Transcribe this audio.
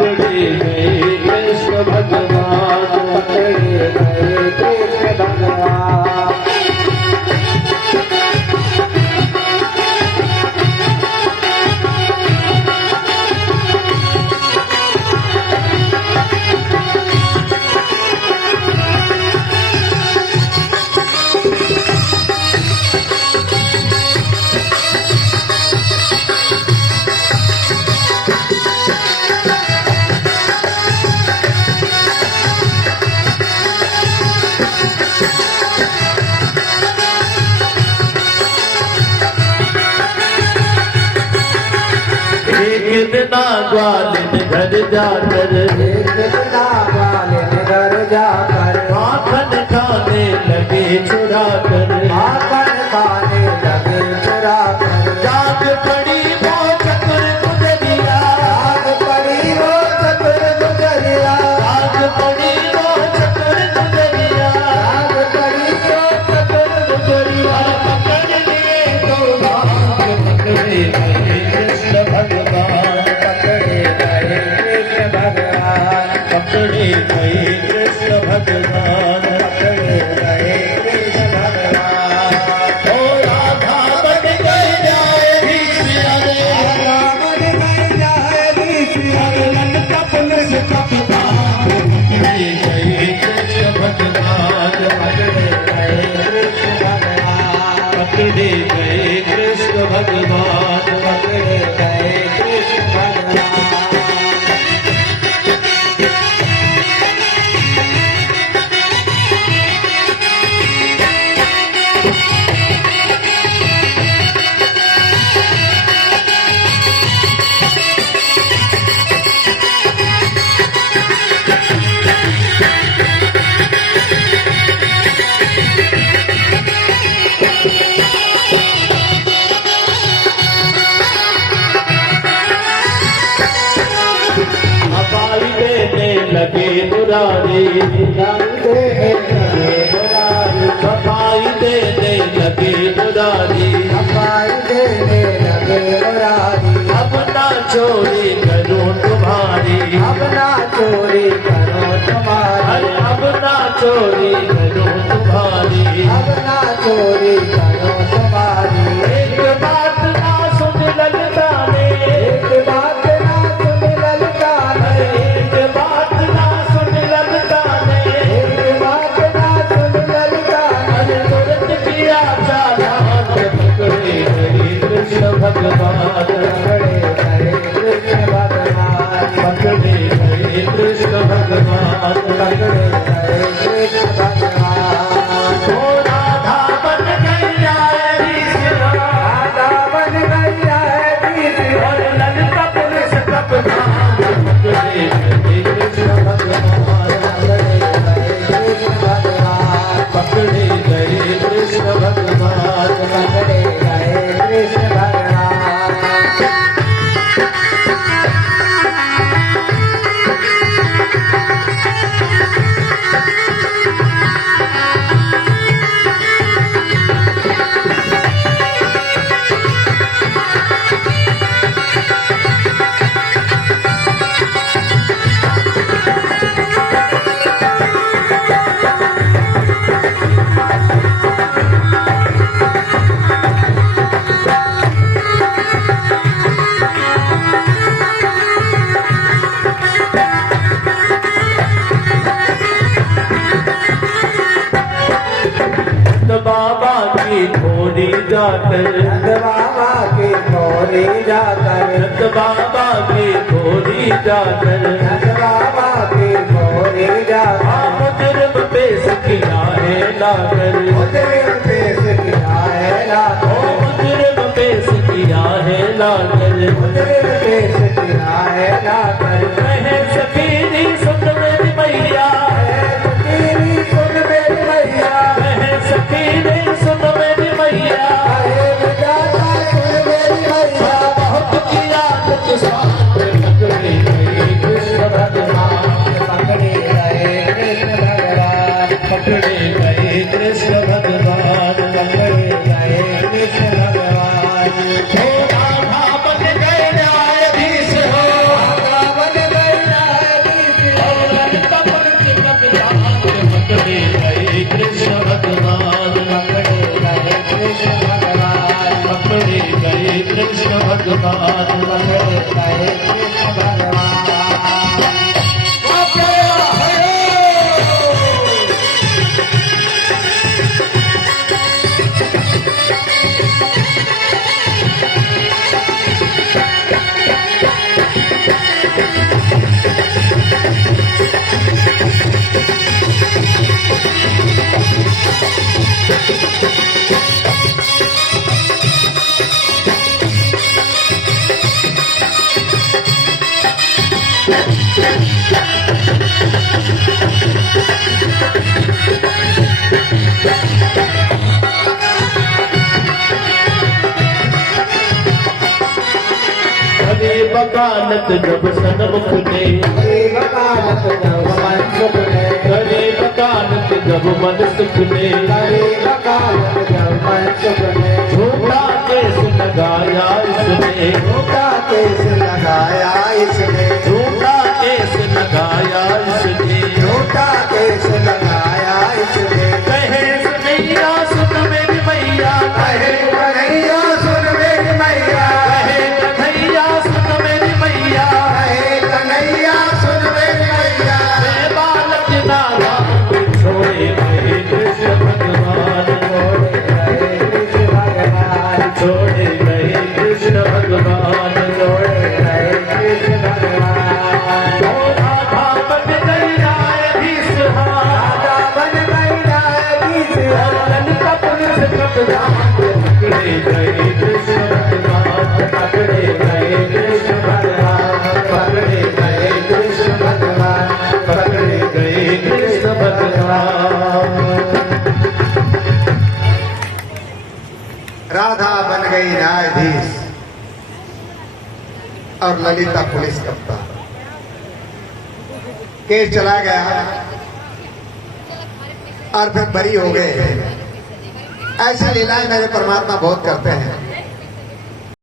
पकड़े गए कृष्ण भगवान, पकड़े गए कृष्ण भगवान। एक दिन ग्वालिन घर जाकर, एक दिन ग्वालिन घर जाकर माखन खाने लगे चुरा कर, माखन खाने लगे चुरा कर। जाग पड़ी वो चतुर गुजरिया, जाग पड़ी वो चतुर गुजरिया, जाग पड़ी वो चतुर गुजरिया, जाग पड़ी वो चतुर गुजरिया। पकड़ लिए तो भाग, पकड़े गए कृष्ण भगवान, पकड़े गए कृष्ण भगवान, पकड़े गए कृष्ण भगवान, पकड़े गए कृष्ण भगवान। ओ राधा बन गई जाए ऋषिया रे, रावण बन जाए ऋषिया रे, लंका पुलिस का प्रधान, पकड़े गए कृष्ण भगवान, पकड़े गए कृष्ण भगवान, पकड़े गए कृष्ण भगवान, पकड़े गए कृष्ण भगवान। हवाई देने लगे मुरारी, सफाई देने लगे मुरारी, अब ना चोरी करूं तुम्हारी, अपना चोरी करो तुम्हारी, अरे अब ना चोरी करूं तुम्हारी, अपना चोरी करो तुम्हारी। एक बात ना सुन ललता ने, एक बात ना सुन ललता ने, एक बात ना सुन ललता ने, एक बात ना सुन ललता ने। अरे तुरंत किया चालान, पकड़े गए कृष्ण भगवान, पकड़े गए कृष्ण भगवान, पकड़े गए कृष्ण भगवान, पकड़े गए कृष्ण भगवान। ओ राधा बन गई जाए ऋषिया, राधा बन गई है ऋषिया, और ललिता पुलिस का प्रधान, पकड़े गए कृष्ण भगवान, पकड़े गए कृष्ण भगवान, पकड़े गए कृष्ण भगवान, पकड़े गए कृष्ण भगवान। बाबा की थोड़ी जाकर, नंद बाबा की थोड़ी जाकर, नंद बाबा की थोड़ी जाकर, नंद बाबा की थोड़ी जाकर, मुजरिम पेश किया है लाकर, मुजरिम पेश किया है लाकर, मुजरिम पेश किया है लाकर, मुजरिम पेश किया है लाकर। कहे सखीरी सुन मेरी मैया, तेरी सुन मेरी मैया, कहे सखीरी सुन मेरी मैया, अरे विधाता सुन मेरी मैया। बहुत किया नुकसान, पकड़े गए कृष्ण भगवान, पकड़े गए कृष्ण भगवान, पकड़े गए कृष्ण हरे वकालत जब सन्मुख ने, हरे वकालत जब मन सुख ने, हरे वकालत जब मन सुख ने, हरे वकालत जब मन सुख ने, झूठा केस लगाया इसने, झूठा केस लगाया इसने, झूठा केस लगाया इसने, झूठा केस लगाया इसने। कहे सुनैया सुन मेरी मैया, कहे कन्हैया सुन मेरी मैया, कहे कन्हैया सुन मेरी मैया, कहे कन्हैया सुन मेरी मैया। मैं बालक नारा छोड़े गए कृष्ण भगवान, छोड़े गए कृष्ण भगवान, छोड़े गए कृष्ण भगवान, छोड़े गए कृष्ण भगवान। ओ राधा बन गई न्यायाधीश, राधा बन गई न्यायाधीश, ललिता पुलिस कप्तान, पकड़े गए कृष्ण भगवान, पकड़े गए कृष्ण भगवान, पकड़े गए कृष्ण भगवान, पकड़े गए कृष्ण भगवान। राधा बन गई न्यायाधीश और ललिता पुलिस कप्तान। केस चला गया और फिर बरी हो गए। ऐसी लीलाएं मेरे परमात्मा बहुत करते हैं।